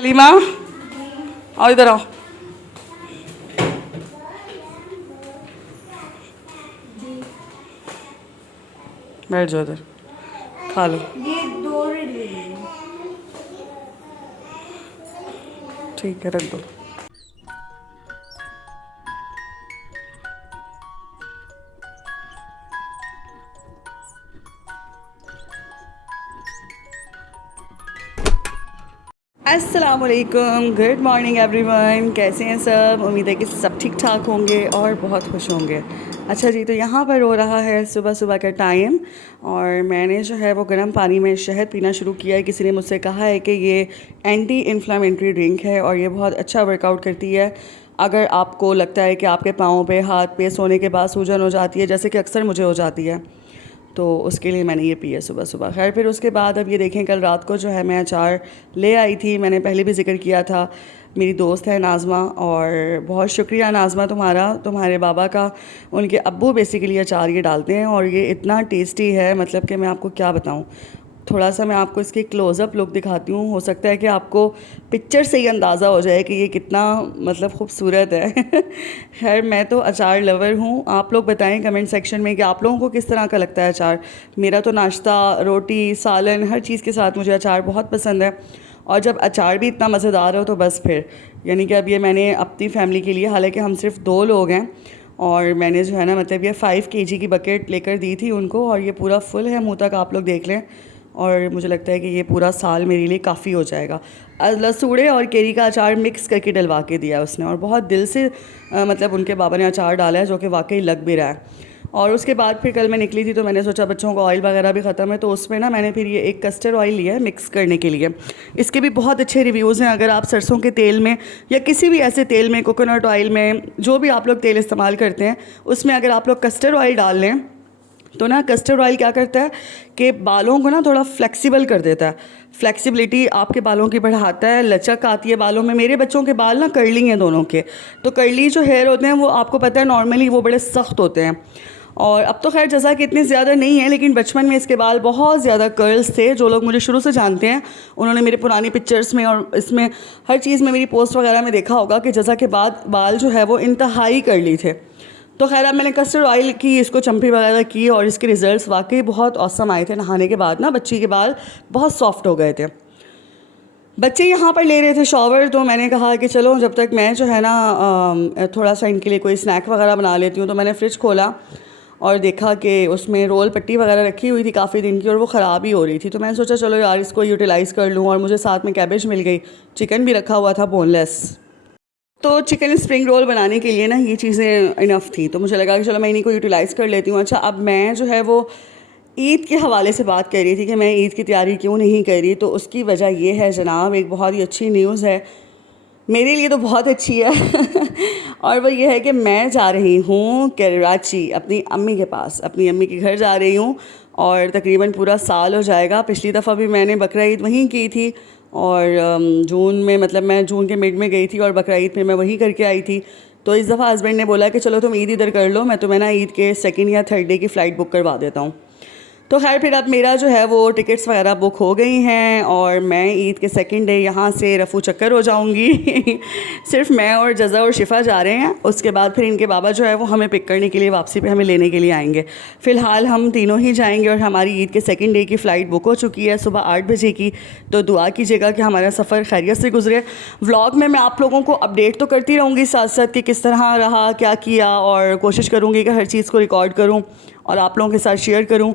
हलीमा आओ इधर आओ। बैठ जाओ इधर, खा लो। ये दो ले ठीक है, रख दो। अस्सलामुअलैकुम, गुड मॉर्निंग एवरीवन। कैसे हैं सब? उम्मीद है कि सब ठीक ठाक होंगे और बहुत खुश होंगे। अच्छा जी, तो यहाँ पर हो रहा है सुबह सुबह का टाइम और मैंने जो है वो गर्म पानी में शहद पीना शुरू किया है। किसी ने मुझसे कहा है कि ये एंटी इन्फ्लामेटरी ड्रिंक है और ये बहुत अच्छा वर्कआउट करती है। अगर आपको लगता है कि आपके पाँव पे, हाथ पे सोने के बाद सूजन हो जाती है, जैसे कि अक्सर मुझे हो जाती है, तो उसके लिए मैंने ये पिया सुबह सुबह। खैर, फिर उसके बाद अब ये देखें, कल रात को जो है मैं अचार ले आई थी। मैंने पहले भी जिक्र किया था, मेरी दोस्त है नाज़मा, और बहुत शुक्रिया नाज़मा तुम्हारा, तुम्हारे बाबा का। उनके अब्बू बेसिकली अचार ये डालते हैं और ये इतना टेस्टी है, मतलब कि मैं आपको क्या बताऊँ। थोड़ा सा मैं आपको इसकी क्लोज़अप लुक दिखाती हूँ। हो सकता है कि आपको पिक्चर से ही अंदाज़ा हो जाए कि ये कितना मतलब खूबसूरत है। खैर, मैं तो अचार लवर हूँ। आप लोग बताएं कमेंट सेक्शन में कि आप लोगों को किस तरह का लगता है अचार। मेरा तो नाश्ता, रोटी, सालन, हर चीज़ के साथ मुझे अचार बहुत पसंद है। और जब अचार भी इतना मज़ेदार हो तो बस फिर, यानी कि अब ये मैंने अपनी फ़ैमिली के लिए, हालांकि हम सिर्फ 2 लोग हैं, और मैंने जो है ना मतलब ये 5 केजी की बकेट लेकर दी थी उनको, और ये पूरा फुल है मुँह तक, आप लोग देख लें। और मुझे लगता है कि ये पूरा साल मेरे लिए काफ़ी हो जाएगा। लसूड़े और केरी का अचार मिक्स करके डलवा के दिया उसने, और बहुत दिल से मतलब उनके बाबा ने अचार डाला है, जो कि वाकई लग भी रहा है। और उसके बाद फिर कल मैं निकली थी तो मैंने सोचा बच्चों का ऑयल वगैरह भी ख़त्म है, तो उसमें ना मैंने फिर ये एक कस्टर्ड ऑयल लिया है मिक्स करने के लिए। इसके भी बहुत अच्छे रिव्यूज़ हैं। अगर आप सरसों के तेल में या किसी भी ऐसे तेल में, कोकोनट ऑयल में, जो भी आप लोग तेल इस्तेमाल करते हैं, उसमें अगर आप लोग कस्टर्ड ऑयल डाल लें तो ना कस्टर्ड ऑयल क्या करता है कि बालों को ना थोड़ा फ्लेक्सिबल कर देता है। फ्लेक्सिबिलिटी आपके बालों की बढ़ाता है, लचक आती है बालों में। मेरे बच्चों के बाल ना कर्ली हैं दोनों के, तो कर्ली जो हेयर होते हैं वो आपको पता है नॉर्मली वो बड़े सख्त होते हैं। और अब तो खैर जैसा कि इतने ज़्यादा नहीं है, लेकिन बचपन में इसके बाल बहुत ज़्यादा कर्ल्स थे। जो लोग मुझे शुरू से जानते हैं उन्होंने मेरे पुरानी पिक्चर्स में और इसमें हर चीज़ में, मेरी पोस्ट वगैरह में देखा होगा कि जैसा के बाद बाल जो है वो इंतहाई कर्ली थे। तो खैर अब मैंने कस्टर्ड ऑयल की इसको चम्पी वगैरह की और इसके रिज़ल्ट्स वाकई बहुत औसम आए थे। नहाने के बाद ना बच्ची के बाल बहुत सॉफ्ट हो गए थे। बच्चे यहाँ पर ले रहे थे शॉवर, तो मैंने कहा कि चलो जब तक मैं जो है ना थोड़ा सा इनके लिए कोई स्नैक वगैरह बना लेती हूँ। तो मैंने फ़्रिज खोला और देखा कि उसमें रोल पट्टी वगैरह रखी हुई थी काफ़ी दिन की, और वो ख़राब ही हो रही थी। तो मैंने सोचा चलो यार इसको यूटिलाइज़ कर लूँ, और मुझे साथ में कैबेज मिल गई, चिकन भी रखा हुआ था बोनलेस। तो चिकन स्प्रिंग रोल बनाने के लिए ना ये चीज़ें इनफ थी, तो मुझे लगा कि चलो मैं इन्हीं को यूटिलाइज़ कर लेती हूँ। अच्छा, अब मैं जो है वो ईद के हवाले से बात कर रही थी कि मैं ईद की तैयारी क्यों नहीं कर रही। तो उसकी वजह ये है जनाब, एक बहुत ही अच्छी न्यूज़ है, मेरे लिए तो बहुत अच्छी है। और वो ये है कि मैं जा रही हूँ कराची अपनी अम्मी के पास, अपनी अम्मी के घर जा रही हूँ, और तकरीबन पूरा साल हो जाएगा। पिछली दफ़ा भी मैंने बकरा ईद वहीं की थी, और जून में, मतलब मैं जून के मिड में गई थी और बकरा ईद फिर मैं वहीं करके आई थी। तो इस दफ़ा हस्बैंड ने बोला कि चलो तुम ईद इधर कर लो, मैं तुम्हें ना ईद के 2nd या 3rd डे की फ़्लाइट बुक करवा देता हूँ। तो खैर फिर अब मेरा जो है वो टिकट्स वगैरह बुक हो गई हैं, और मैं ईद के 2nd डे यहाँ से रफू चक्कर हो जाऊँगी। सिर्फ मैं और जज़ा और शिफा जा रहे हैं। उसके बाद फिर इनके बाबा जो है वो हमें पिक करने के लिए, वापसी पे हमें लेने के लिए आएंगे। फ़िलहाल हम तीनों ही जाएंगे, और हमारी ईद के 2nd डे की फ़्लाइट बुक हो चुकी है सुबह 8 बजे की। तो दुआ कीजिएगा कि हमारा सफ़र खैरियत से गुजरे। व्लॉग में मैं आप लोगों को अपडेट तो करती रहूँगी साथ साथ कि किस तरह रहा, क्या किया, और कोशिश करूँगी कि हर चीज़ को रिकॉर्ड करूँ और आप लोगों के साथ शेयर करूँ।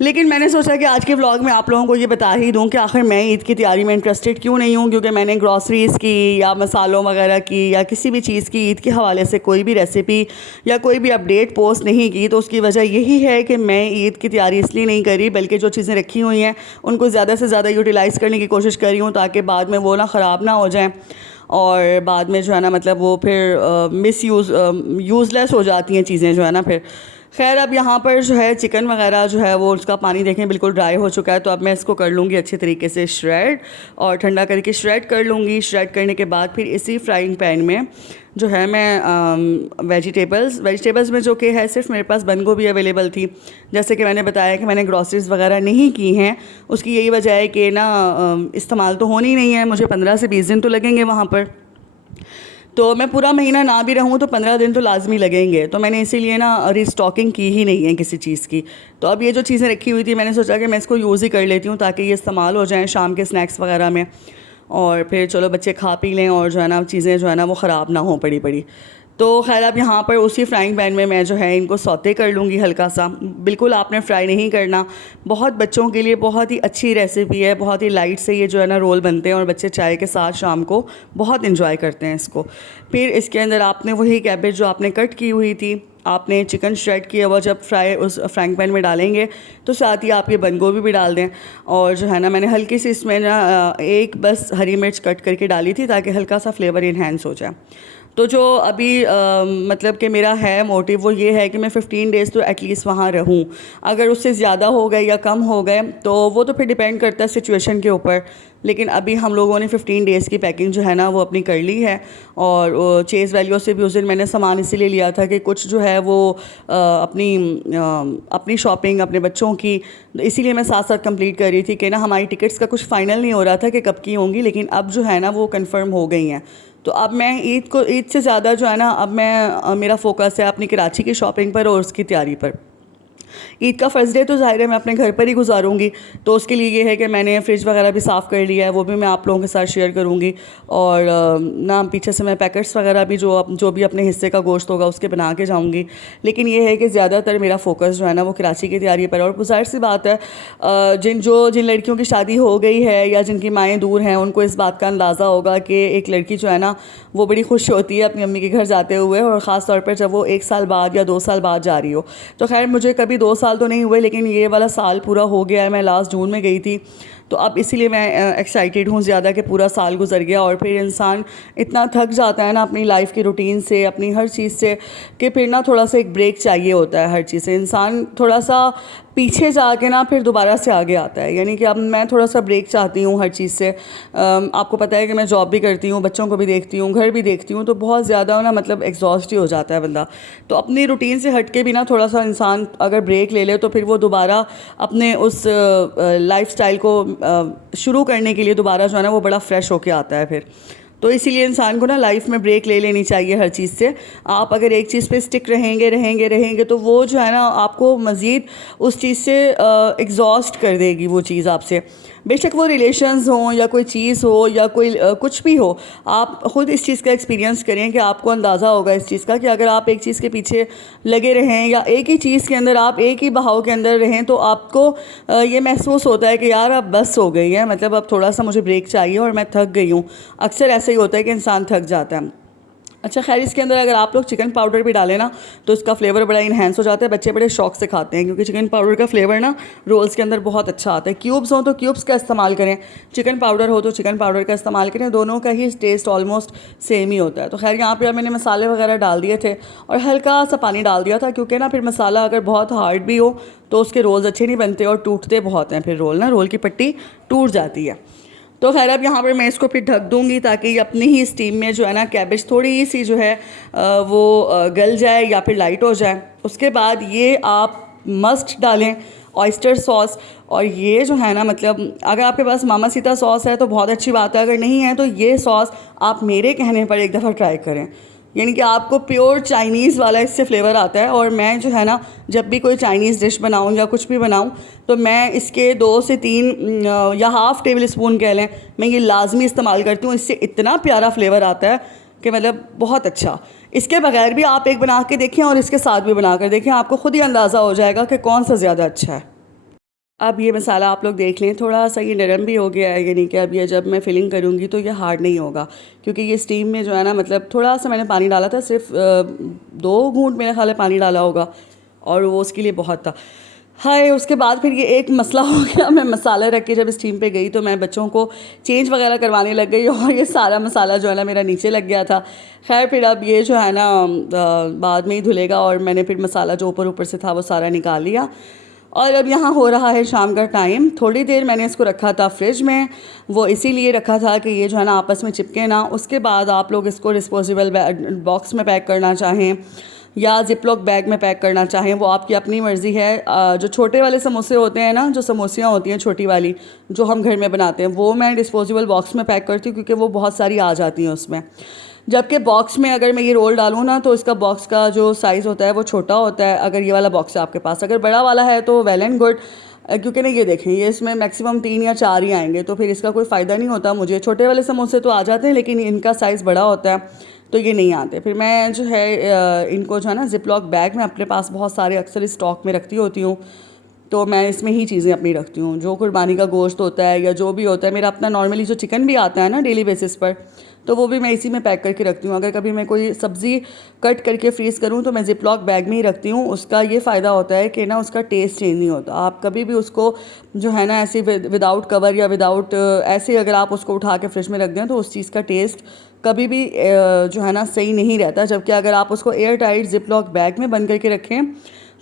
लेकिन मैंने सोचा कि आज के व्लॉग में आप लोगों को ये बता ही दूं कि आखिर मैं ईद की तैयारी में इंटरेस्टेड क्यों नहीं हूं, क्योंकि मैंने ग्रॉसरीज़ की या मसालों वगैरह की या किसी भी चीज़ की ईद के हवाले से कोई भी रेसिपी या कोई भी अपडेट पोस्ट नहीं की। तो उसकी वजह यही है कि मैं ईद की तैयारी इसलिए नहीं करी, बल्कि जो चीज़ें रखी हुई हैं उनको ज़्यादा से ज़्यादा यूटिलाइज़ करने की कोशिश कर रही हूँ, ताकि बाद में वो ना ख़राब ना हो जाएँ, और बाद में जो है ना मतलब वो फिर यूज़लेस हो जाती हैं चीज़ें जो है ना फिर। खैर अब यहाँ पर जो है चिकन वगैरह जो है वो उसका पानी देखें बिल्कुल ड्राई हो चुका है। तो अब मैं इसको कर लूँगी अच्छे तरीके से श्रेड, और ठंडा करके श्रेड कर लूँगी। श्रेड करने के बाद फिर इसी फ्राइंग पैन में जो है मैं वेजिटेबल्स में जो कि है सिर्फ मेरे पास बंद गोभी अवेलेबल थी। जैसे कि मैंने बताया कि मैंने ग्रॉसरीज वगैरह नहीं की हैं, उसकी यही वजह है कि ना इस्तेमाल तो होनी नहीं है, मुझे 15 से 20 दिन तो लगेंगे वहाँ पर। तो मैं पूरा महीना ना भी रहूँ तो 15 दिन तो लाजमी लगेंगे, तो मैंने इसीलिए ना रीस्टॉकिंग की ही नहीं है किसी चीज़ की। तो अब ये जो चीज़ें रखी हुई थी मैंने सोचा कि मैं इसको यूज़ ही कर लेती हूँ ताकि ये इस्तेमाल हो जाएँ शाम के स्नैक्स वगैरह में, और फिर चलो बच्चे खा पी लें और जो है ना चीज़ें जो है ना वो ख़राब ना हो पड़ी पड़ी। तो खैर अब यहाँ पर उसी फ्राइंग पैन में मैं जो है इनको सौते कर लूँगी हल्का सा। बिल्कुल आपने फ्राई नहीं करना, बहुत बच्चों के लिए बहुत ही अच्छी रेसिपी है, बहुत ही लाइट से ये जो है ना रोल बनते हैं और बच्चे चाय के साथ शाम को बहुत इंजॉय करते हैं इसको। फिर इसके अंदर आपने वही कैबेज जो आपने कट की हुई थी, आपने चिकन श्रेड किया हुआ जब उस फ्राइंग पैन में डालेंगे तो साथ ही आप ये बंद गोभी भी डाल दें। और जो है ना मैंने हल्की सी इसमें ना एक बस हरी मिर्च कट करके डाली थी ताकि हल्का सा फ्लेवर इन्हेंस हो जाए। तो जो अभी मतलब कि मेरा है मोटिव वो ये है कि मैं 15 डेज़ तो एटलीस्ट वहाँ रहूँ। अगर उससे ज़्यादा हो गए या कम हो गए तो वो तो फिर डिपेंड करता है सिचुएशन के ऊपर, लेकिन अभी हम लोगों ने 15 डेज़ की पैकिंग जो है ना वो अपनी कर ली है। और चेज़ वैल्यू से भी उस दिन मैंने सामान इसीलिए लिया था कि कुछ जो है वो अपनी शॉपिंग अपने बच्चों की, इसीलिए मैं साथ साथ कंप्लीट कर रही थी कि ना हमारी टिकट्स का कुछ फ़ाइनल नहीं हो रहा था कि कब की होंगी, लेकिन अब जो है ना वो कंफर्म हो गई हैं। तो अब मैं ईद से ज़्यादा जो है ना अब मैं मेरा फोकस है अपनी कराची की शॉपिंग पर और उसकी तैयारी पर। ईद का फर्स्ट डे तो ज़ाहिर है मैं अपने घर पर ही गुजारूंगी, तो उसके लिए ये है कि मैंने फ्रिज वगैरह भी साफ़ कर लिया है, वो भी मैं आप लोगों के साथ शेयर करूंगी। और ना पीछे से मैं पैकेट्स वगैरह भी जो भी अपने हिस्से का गोश्त होगा उसके बना के जाऊंगी। लेकिन ये है कि ज़्यादातर मेरा फोकस जो है ना वो कराची की तैयारी पर। और ज़ाहिर सी बात है जिन लड़कियों की शादी हो गई है या जिनकी माएँ दूर हैं उनको इस बात का अंदाज़ा होगा कि एक लड़की जो है ना वो बड़ी खुश होती है अपनी अम्मी के घर जाते हुए, और ख़ास तौर पर जब वो 1 साल बाद या 2 साल बाद जा रही हो। तो खैर मुझे कभी 2 साल तो नहीं हुए, लेकिन ये वाला साल पूरा हो गया है। मैं लास्ट जून में गई थी, तो अब इसीलिए मैं एक्साइटेड हूँ ज़्यादा कि पूरा साल गुजर गया। और फिर इंसान इतना थक जाता है ना अपनी लाइफ की रूटीन से, अपनी हर चीज़ से, कि फिर ना थोड़ा सा एक ब्रेक चाहिए होता है हर चीज़ से। इंसान थोड़ा सा पीछे जाके ना फिर दोबारा से आगे आता है, यानी कि अब मैं थोड़ा सा ब्रेक चाहती हूँ हर चीज़ से। आपको पता है कि मैं जॉब भी करती हूँ, बच्चों को भी देखती हूँ, घर भी देखती हूँ, तो बहुत ज़्यादा ना मतलब एग्जॉस्ट ही हो जाता है बंदा। तो अपनी रूटीन से हट के भी ना थोड़ा सा इंसान अगर ब्रेक ले ले तो फिर वो दोबारा अपने उस लाइफस्टाइल को शुरू करने के लिए दोबारा जो है ना वो बड़ा फ्रेश होके आता है फिर। तो इसीलिए इंसान को ना लाइफ में ब्रेक ले लेनी चाहिए हर चीज़ से। आप अगर एक चीज़ पे स्टिक रहेंगे तो वो जो है ना आपको मज़ीद उस चीज़ से एग्जॉस्ट कर देगी वो चीज़ आपसे। बेशक वो रिलेशंस हों या कोई चीज़ हो या कोई कुछ भी हो, आप ख़ुद इस चीज़ का एक्सपीरियंस करें कि आपको अंदाज़ा होगा इस चीज़ का कि अगर आप एक चीज़ के पीछे लगे रहें या एक ही चीज़ के अंदर आप एक ही बहाव के अंदर रहें तो आपको ये महसूस होता है कि यार अब बस हो गई है, मतलब अब थोड़ा सा मुझे ब्रेक चाहिए और मैं थक गई हूँ। अक्सर ऐसा ही होता है कि इंसान थक जाता है। अच्छा खैर इसके अंदर अगर आप लोग चिकन पाउडर भी डालें ना तो इसका फ्लेवर बड़ा इन्हेंस हो जाता है, बच्चे बड़े शौक से खाते हैं क्योंकि चिकन पाउडर का फ्लेवर ना रोल्स के अंदर बहुत अच्छा आता है। क्यूब्स हो तो क्यूब्स का इस्तेमाल करें, चिकन पाउडर हो तो चिकन पाउडर का इस्तेमाल करें, दोनों का ही टेस्ट ऑलमोस्ट सेम ही होता है। तो खैर यहाँ पर मैंने मसाले वगैरह डाल दिए थे और हल्का सा पानी डाल दिया था, क्योंकि ना फिर मसाला अगर बहुत हार्ड भी हो तो उसके रोल्स अच्छे नहीं बनते और टूटते बहुत हैं, फिर रोल की पट्टी टूट जाती है। तो खैर अब यहाँ पर मैं इसको फिर ढक दूँगी ताकि अपनी ही स्टीम में जो है ना कैबेज थोड़ी सी जो है वो गल जाए या फिर लाइट हो जाए। उसके बाद ये आप मस्ट डालें ऑयस्टर सॉस, और ये जो है ना मतलब अगर आपके पास मामा सीता सॉस है तो बहुत अच्छी बात है, अगर नहीं है तो ये सॉस आप मेरे कहने पर एक दफ़ा ट्राई करें, यानी कि आपको प्योर चाइनीज़ वाला इससे फ्लेवर आता है। और मैं जो है ना जब भी कोई चाइनीज़ डिश बनाऊँ या कुछ भी बनाऊँ तो मैं इसके 2 से 3 या हाफ़ टेबल स्पून कह लें, मैं ये लाजमी इस्तेमाल करती हूँ। इससे इतना प्यारा फ्लेवर आता है कि मतलब बहुत अच्छा। इसके बगैर भी आप एक बना के देखें और इसके साथ भी बना कर देखें, आपको ख़ुद ही अंदाज़ा हो जाएगा कि कौन सा ज़्यादा अच्छा है। अब ये मसाला आप लोग देख लें थोड़ा सा ये नरम भी हो गया है, यानी कि अब ये जब मैं फिलिंग करूँगी तो ये हार्ड नहीं होगा, क्योंकि ये स्टीम में जो है ना मतलब थोड़ा सा मैंने पानी डाला था, सिर्फ 2 घूंट मेरे ख्याल है पानी डाला होगा और वो उसके लिए बहुत था। हाय उसके बाद फिर ये एक मसला हो गया, मैं मसाला रख के जब स्टीम पे गई तो मैं बच्चों को चेंज वगैरह करवाने लग गई और ये सारा मसाला जो है ना मेरा नीचे लग गया था। खैर फिर अब ये जो है ना बाद में ही धुलेगा और मैंने फिर मसाला जो ऊपर से था वो सारा निकाल लिया। और अब यहाँ हो रहा है शाम का टाइम। थोड़ी देर मैंने इसको रखा था फ्रिज में, वो इसीलिए रखा था कि ये जो है ना आपस में चिपके ना। उसके बाद आप लोग इसको डिस्पोजेबल बॉक्स में पैक करना चाहें या जिपलॉक बैग में पैक करना चाहें, वो आपकी अपनी मर्ज़ी है। जो छोटे वाले समोसे होते हैं ना, जो समोसियाँ होती हैं छोटी वाली जो हम घर में बनाते हैं, वो मैं डिस्पोजेबल बॉक्स में पैक करती हूँ क्योंकि वो बहुत सारी आ जाती हैं उसमें। जबकि बॉक्स में अगर मैं ये रोल डालूँ ना तो इसका बॉक्स का जो साइज़ होता है वो छोटा होता है। अगर ये वाला बॉक्स है आपके पास, अगर बड़ा वाला है तो वेल एंड गुड, क्योंकि ना ये देखें ये इसमें मैक्सिमम 3 या 4 ही आएंगे, तो फिर इसका कोई फ़ायदा नहीं होता मुझे। छोटे वाले समोसे तो आ जाते हैं लेकिन इनका साइज़ बड़ा होता है तो ये नहीं आते। फिर मैं जो है इनको जो है ना जिपलॉक बैग में अपने पास बहुत सारे अक्सर स्टॉक में रखती होती हूँ, तो मैं इसमें ही चीज़ें अपनी रखती हूँ। जो कुर्बानी का गोश्त होता है या जो भी होता है, मेरा अपना नॉर्मली जो चिकन भी आता है ना डेली बेसिस पर, तो वो भी मैं इसी में पैक करके रखती हूँ। अगर कभी मैं कोई सब्ज़ी कट करके फ्रीज़ करूँ तो मैं जिपलॉक बैग में ही रखती हूँ। उसका ये फ़ायदा होता है कि ना उसका टेस्ट चेंज नहीं होता। आप कभी भी उसको जो है ना ऐसे विदाउट कवर या विदाउट ऐसे अगर आप उसको उठा के फ्रिज में रख दें तो उस चीज़ का टेस्ट कभी भी जो है ना सही नहीं रहता। जबकि अगर आप उसको एयर टाइट जिपलॉक बैग में बंद करके रखें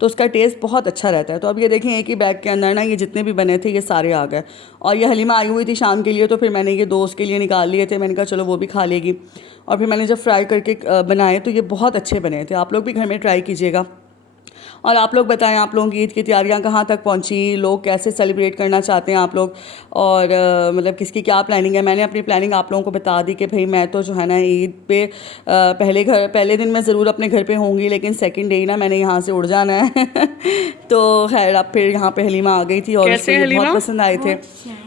तो उसका टेस्ट बहुत अच्छा रहता है। तो अब ये देखें एक ही बैग के अंदर ना ये जितने भी बने थे ये सारे आ गए। और ये हलीमा आई हुई थी शाम के लिए, तो फिर मैंने ये 2 उसके लिए निकाल लिए थे। मैंने कहा चलो वो भी खा लेगी। और फिर मैंने जब फ्राई करके बनाए तो ये बहुत अच्छे बने थे। आप लोग भी घर में ट्राई कीजिएगा। और आप लोग बताएं आप लोगों की ईद की तैयारियां कहाँ तक पहुंची, लोग कैसे सेलिब्रेट करना चाहते हैं आप लोग, और मतलब किसकी क्या प्लानिंग है। मैंने अपनी प्लानिंग आप लोगों को बता दी कि भाई मैं तो जो है ना ईद पे पहले दिन मैं ज़रूर अपने घर पे होंगी, लेकिन सेकंड डे ना मैंने यहाँ से उड़ जाना है तो खैर अब फिर यहाँ पे हलीमा आ गई थी और उसको ये बहुत पसंद आए थे।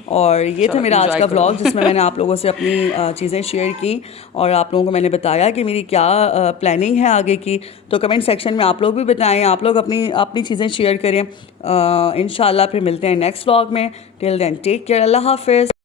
और ये था मेरा आज का व्लॉग जिसमें मैंने आप लोगों से अपनी चीज़ें शेयर की और आप लोगों को मैंने बताया कि मेरी क्या प्लानिंग है आगे की। तो कमेंट सेक्शन में आप लोग भी बताएं, आप लोग अपनी अपनी चीज़ें शेयर करें। इंशाल्लाह फिर मिलते हैं नेक्स्ट व्लॉग में। टिल देन टेक केयर, अल्लाह हाफ़िज़।